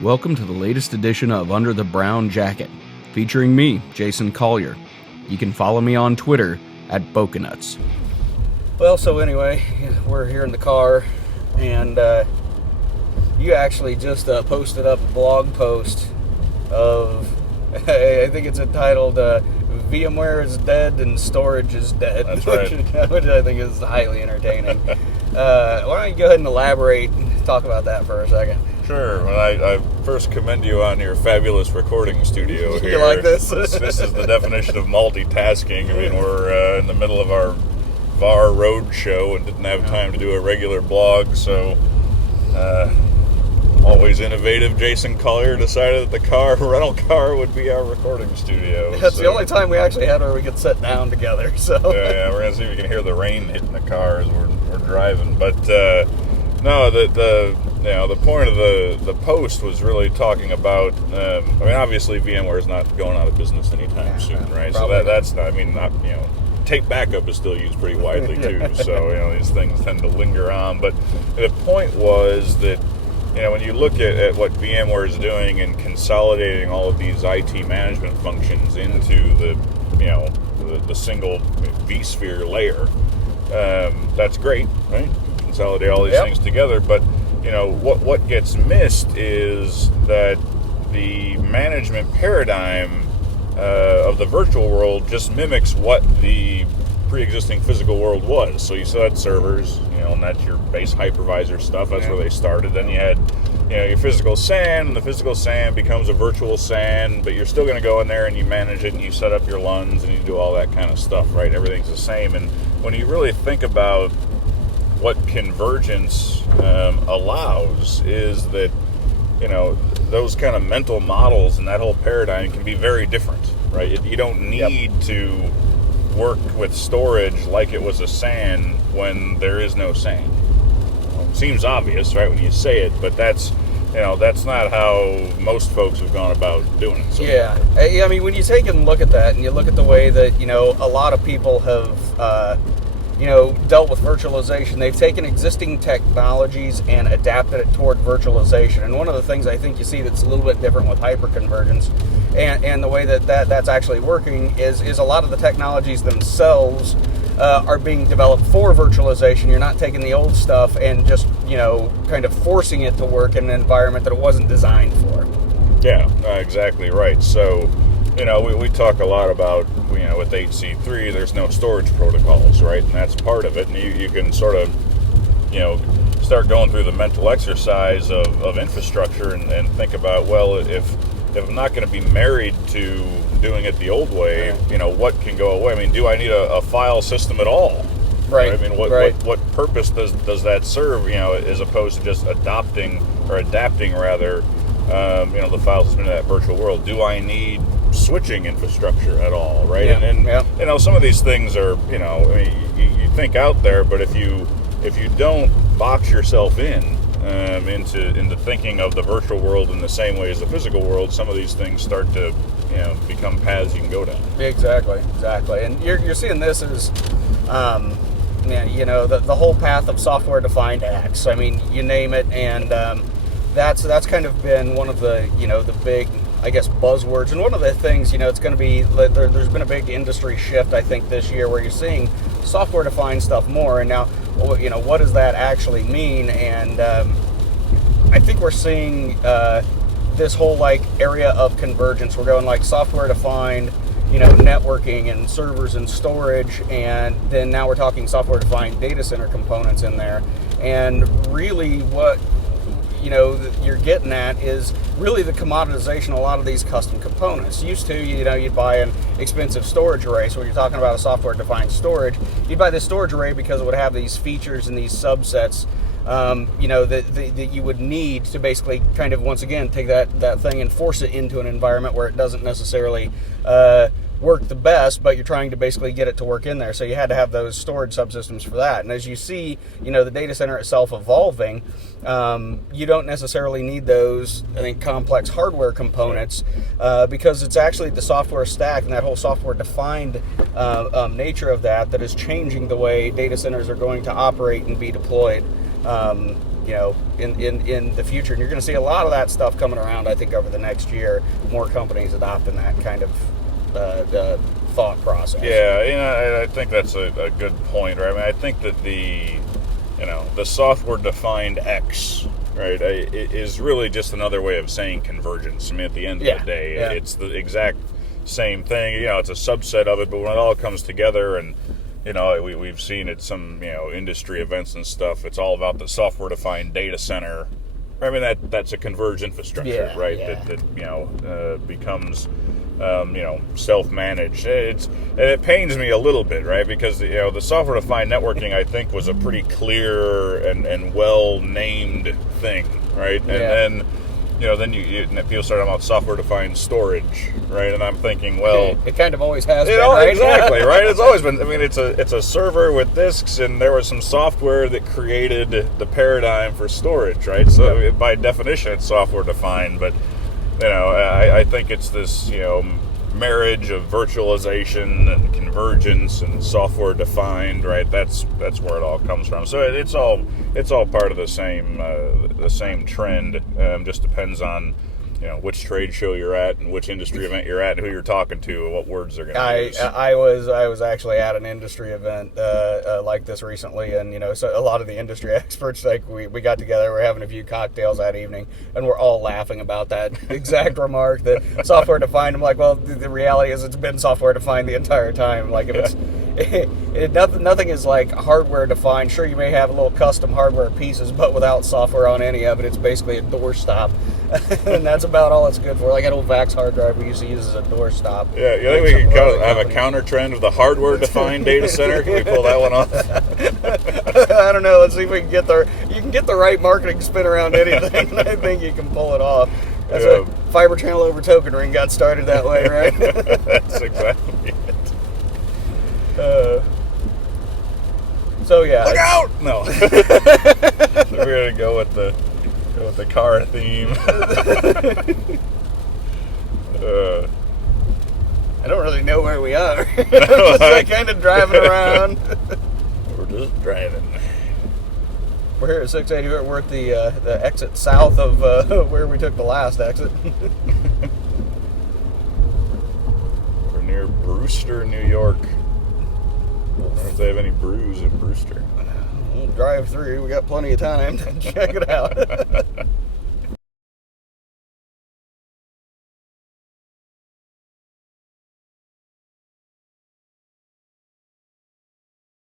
Welcome to the latest edition of Under the Brown Jacket, featuring me, Jason Collier. You can follow me on Twitter at Boconuts. Well, so anyway, we're here in the car, and you actually just posted up a blog post of, I think it's entitled, VMware is dead and storage is dead. That's right. Which I think is highly entertaining. Why don't you go ahead and elaborate and talk about that for a second? Sure. Well, I first commend you on your fabulous recording studio here. You like this? This is the definition of multitasking. I mean, we're in the middle of our VAR road show and didn't have time to do a regular blog, so always innovative Jason Collier decided that the rental car would be our recording studio. That's the only time we actually had where we could sit down together. So yeah, we're gonna see if we can hear the rain hitting the car as we're driving. But no, the point of the post was really talking about. I mean, obviously VMware is not going out of business anytime soon, right? So that's not. I mean, not tape backup is still used pretty widely too. So these things tend to linger on. But the point was that when you look at what VMware is doing and consolidating all of these IT management functions into the single vSphere layer, that's great, right? Consolidate all these things together, but what gets missed is that the management paradigm of the virtual world just mimics what the pre-existing physical world was. So you still had servers, and that's your base hypervisor stuff. That's where they started. Then you had your physical SAN, and the physical SAN becomes a virtual SAN, but you're still going to go in there and you manage it and you set up your LUNs and you do all that kind of stuff, right? Everything's the same. And when you really think about what convergence allows is that those kind of mental models and that whole paradigm can be very different, right? You don't need to work with storage like it was a SAN when there is no SAN. It seems obvious, right, when you say it, but that's not how most folks have gone about doing it. So. Yeah, I mean, when you take and look at that, and you look at the way that a lot of people have dealt with virtualization, they've taken existing technologies and adapted it toward virtualization. And one of the things I think you see that's a little bit different with hyperconvergence and the way that's actually working is a lot of the technologies themselves are being developed for virtualization. You're not taking the old stuff and just kind of forcing it to work in an environment that it wasn't designed for. Yeah, exactly right. So we talk a lot about, with HC3, there's no storage protocols, right? And that's part of it. And you can sort of, start going through the mental exercise of infrastructure and think about, well, if I'm not going to be married to doing it the old way, what can go away? I mean, do I need a file system at all? Right. I mean, what purpose does that serve, as opposed to just adapting rather, the file system into that virtual world? Do I need switching infrastructure at all, right? And some of these things are, you think out there, but if you don't box yourself into thinking of the virtual world in the same way as the physical world, some of these things start to become paths you can go down. Exactly. And you're seeing this as the whole path of software defined apps. I mean, you name it, and that's kind of been one of the the big, I guess, buzzwords. And one of the things, it's going to be, there's been a big industry shift, I think, this year where you're seeing software-defined stuff more. And now, what does that actually mean? And I think we're seeing this whole, area of convergence. We're going, software-defined, networking and servers and storage. And then now we're talking software-defined data center components in there. And really what you're getting at is really the commoditization of a lot of these custom components. Used to, you'd buy an expensive storage array. So when you're talking about a software-defined storage, you'd buy this storage array because it would have these features and these subsets, that you would need to basically kind of, once again, take that thing and force it into an environment where it doesn't necessarily work the best, but you're trying to basically get it to work in there. So you had to have those storage subsystems for that. And as you see, the data center itself evolving, you don't necessarily need those, I think, complex hardware components because it's actually the software stack and that whole software-defined nature of that is changing the way data centers are going to operate and be deployed. in the future. And you're going to see a lot of that stuff coming around, I think, over the next year. More companies adopting that kind of thought process. Yeah, I think that's a good point, right? I mean, I think that the software-defined X, right, is really just another way of saying convergence. I mean, at the end of the day, it's the exact same thing. It's a subset of it, but when it all comes together, and we've seen at some industry events and stuff, it's all about the software-defined data center. I mean, that's a converged infrastructure, right? That becomes self-managed. It pains me a little bit, right? Because the software-defined networking, I think, was a pretty clear and well-named thing, right? And then then people start talking about software-defined storage, right? And I'm thinking, well, it kind of always has been, right? Exactly, right? It's always been. I mean, it's a server with disks, and there was some software that created the paradigm for storage, right? So by definition, it's software-defined, but I think it's this marriage of virtualization and convergence and software defined, right? That's where it all comes from. So it's all part of the same trend. Just depends on which trade show you're at and which industry event you're at and who you're talking to and what words they're going to use. I was actually at an industry event like this recently, and so a lot of the industry experts, like we got together, we're having a few cocktails that evening, and we're all laughing about that exact remark, that software defined. I'm like, well, the reality is it's been software defined the entire time. Like, if it's nothing is like hardware defined. Sure, you may have a little custom hardware pieces, but without software on any of it, it's basically a doorstop. And that's about all it's good for. Like an old VAX hard drive we used to use as a doorstop. Yeah, you think we can have a counter trend of the hardware-defined data center? Can we pull that one off? I don't know. Let's see if we can get you can get the right marketing spin around anything, and I think you can pull it off. That's a fiber channel over token ring got started that way, right? That's exactly it. So yeah. Look out! No. We're gonna go with the car theme. I don't really know where we are. Just like kind of driving around. We're just driving. We're here at 680. We're at the exit south of where we took the last exit. We're near Brewster, New York. I don't know if they have any brews in Brewster. We'll drive through. We got plenty of time to check it out.